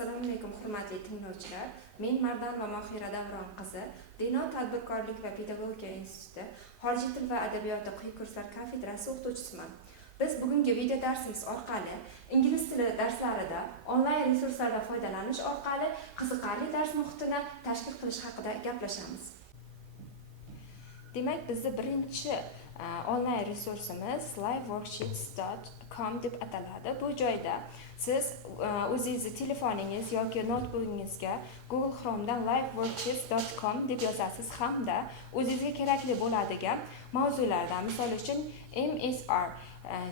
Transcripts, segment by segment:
Assalomu alaykum hurmatli tinglovchilar. Men Mardan va Mohira Davron qizi, Dino tadbirkorlik va pedagogiya instituti xorijiy til va adabiyoti quyi kurslar kafedrasi o'qituvchisiman. Biz bugungi video darsimiz orqali ingliz tili darslarida onlayn resurslardan foydalanish orqali qiziqarli dars muhitini tashkil qilish haqida gaplashamiz. Demak, bizning birinchi onlayn resursimiz liveworksheets.com deb ataladi. Bu joyda siz o'zingizni telefoningiz yoki notebookingizga Google Chrome'dan liveworksheets.com deb yozasiz hamda o'zingizga kerakli bo'ladigan mavzulardan, misol uchun MSR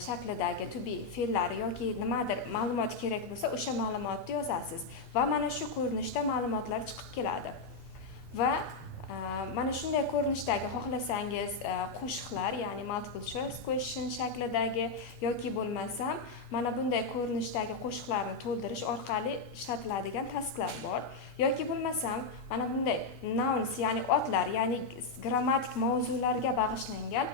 shaklidagi to be fe'llari yoki nimadir ma'lumot kerak bo'lsa, o'sha ma'lumotni yozasiz va mana shu ko'rinishda ma'lumotlar chiqib keladi. Va mana shunday ko'rinishdagi xohlasangiz qo'shiqlar, ya'ni multiple choice question shaklidagi yoki bo'lmasam mana bunday ko'rinishdagi qo'shiqlarni to'ldirish orqali ishlatiladigan tasklar bor. Yoki bo'lmasam mana bunday nouns, ya'ni otlar, ya'ni grammatik mavzularga bag'ishlangan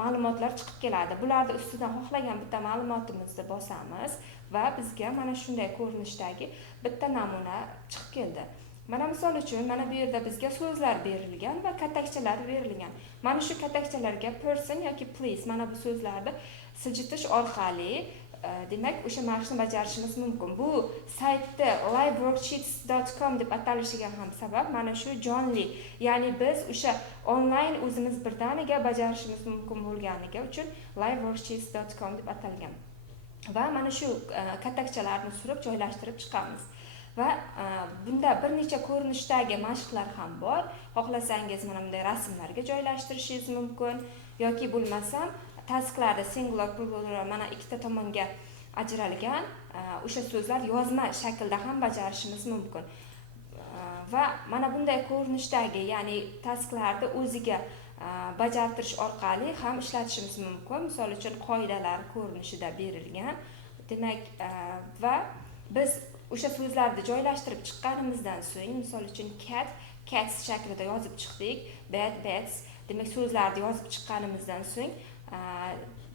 ma'lumotlar chiqib keladi. Bularning ustidan xohlagan bitta ma'lumotimizni bosamiz va bizga mana shunday ko'rinishdagi bitta namuna chiqib keldi. Mana misol uchun mana bu yerda bizga so'zlar berilgan va katakchalar berilgan. Mana shu katakchalarga person yoki please mana bu so'zlarni siljitish orqali demak o'sha mashqni bajarishimiz mumkin. Bu saytda liveworksheets.com deb atalishiga ham sabab mana shu jonli, ya'ni biz o'sha onlayn o'zimiz birdaniga bajarishimiz mumkin bo'lganligi uchun liveworksheets.com deb atalgan. Va mana shu katakchalarni surib joylashtirib chiqamiz. Va bunda bir necha ko'rinishdagi mashqlar ham bor. Xohlasangiz mana bunday rasmlarga joylashtirishingiz mumkin yoki bo'lmasam tasklarda singular plural mana ikkita tomonga ajralgan o'sha so'zlar yozma shaklda ham bajarishimiz mumkin. Va mana bunday ko'rinishdagi, ya'ni tasklarni o'ziga bajartirish orqali ham ishlatishimiz mumkin. Misol uchun qoidalar ko'rinishida berilgan. Demak, va biz o'sha so'zlarni joylashtirib chiqqanimizdan so'ng, misol uchun cats shaklida yozib chiqdik, bats, demak so'zlarni yozib chiqqanimizdan so'ng,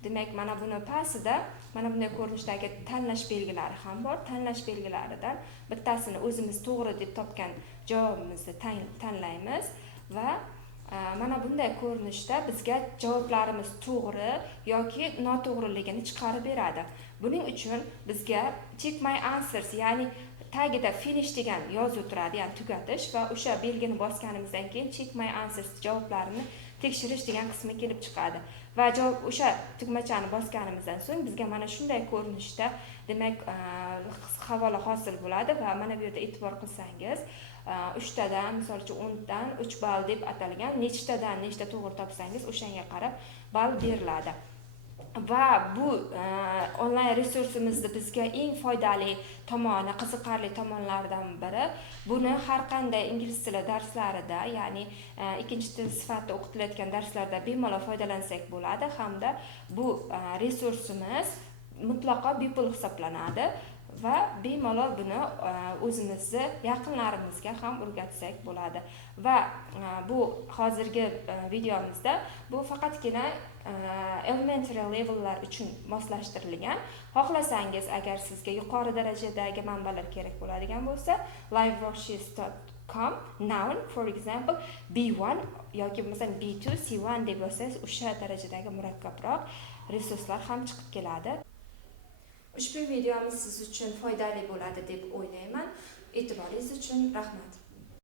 demak mana buni pastida mana bunday ko'rinishdagi tanlash belgilari ham bor. Tanlash belgilaridan bittasini o'zimiz to'g'ri deb topgan javobimizni tanlaymiz va mana bunday ko'rinishda bizga javoblarimiz to'g'ri yoki noto'g'riligini chiqarib beradi. Buning uchun bizga check my answers, ya'ni tagida finish degan yozuv turadi, ya'ni tugatish, va o'sha belgini bosganimizdan keyin check my answers javoblarini tekshirish degan qismi kelib chiqadi. Va javob o'sha tugmachani bosganimizdan so'ng bizga mana shunday ko'rinishda demak havola hosil bo'ladi va mana bu yerda e'tibor qilsangiz 3 tadan, misol uchun 10 dan 3 ball deb atalgan, nechtadan nechta to'g'ri topsangiz o'shanga qarab ball beriladi. Va bu onlayn resursimizni bizga eng foydali tomoni, qiziqarli tomonlaridan biri, buni har qanday ingliz tili darslarida, ya'ni ikkinchi til sifatida o'qitilayotgan darslarda bemalol foydalansak bo'ladi hamda bu resursimiz mutlaqo bepul hisoblanadi va bemalol buni o'zimizni yaqinlarimizga ham o'rgatsak bo'ladi. Va bu hozirgi videomizda bu faqatgina elementary levellar uchun moslashtirilgan. Xohlasangiz agar sizga yuqori darajadagi manbalar kerak bo'ladigan bo'lsa, liveworksheets.com noun for example B1 yoki masalan B2, C1 deb yozsangiz o'sha darajadagi murakkabroq resurslar ham chiqib keladi. Ushbu videomiz siz uchun foydali bo'ladi deb o'ylayman. E'tiboringiz uchun rahmat.